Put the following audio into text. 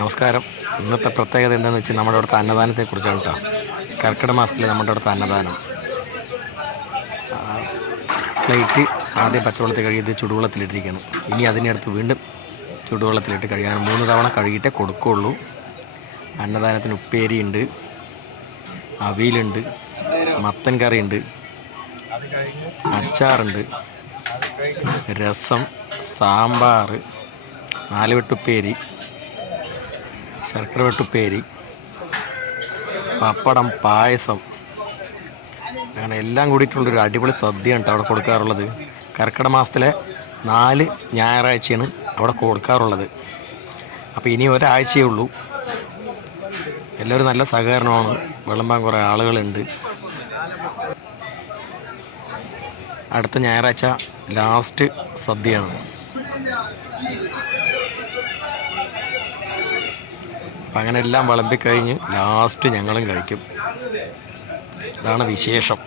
നമസ്കാരം. ഇന്നത്തെ പ്രത്യേകത എന്താണെന്ന് വെച്ചാൽ നമ്മുടെ അവിടുത്തെ അന്നദാനത്തെക്കുറിച്ചാണ് കേട്ടോ. കർക്കിടക മാസത്തിൽ നമ്മുടെ അവിടുത്തെ അന്നദാനം. പ്ലേറ്റ് ആദ്യം പച്ചവെള്ളത്തിൽ കഴുകിയത് ചുടുവെള്ളത്തിലിട്ടിരിക്കുകയാണ്. ഇനി അതിനടുത്ത് വീണ്ടും ചുടുവെള്ളത്തിലിട്ട് കഴുകാൻ 3 തവണ കഴുകിയിട്ടേ കൊടുക്കുകയുള്ളൂ. അന്നദാനത്തിന് ഉപ്പേരിയുണ്ട്, അവിയലുണ്ട്, മത്തൻ കറിയുണ്ട്, അച്ചാറുണ്ട്, രസം, സാമ്പാർ, 4 വെട്ടുപ്പേരി, ശർക്കര വെട്ടുപ്പേരി, പപ്പടം, പായസം, അങ്ങനെ എല്ലാം കൂടിയിട്ടുള്ളൊരു അടിപൊളി സദ്യയാണ് കേട്ടോ അവിടെ കൊടുക്കാറുള്ളത്. കർക്കിടക മാസത്തിലെ 4 ഞായറാഴ്ചയാണ് അവിടെ കൊടുക്കാറുള്ളത്. അപ്പോൾ ഇനി ഒരാഴ്ചയേ ഉള്ളൂ. എല്ലാവരും നല്ല സഹകരണമാണ്. വിളമ്പാൻ കുറേ ആളുകളുണ്ട്. അടുത്ത ഞായറാഴ്ച ലാസ്റ്റ് സദ്യയാണ്. അപ്പം അങ്ങനെ എല്ലാം വിളമ്പിക്കഴിഞ്ഞ് ലാസ്റ്റ് ഞങ്ങളും കഴിക്കും. ഇതാണ് വിശേഷം.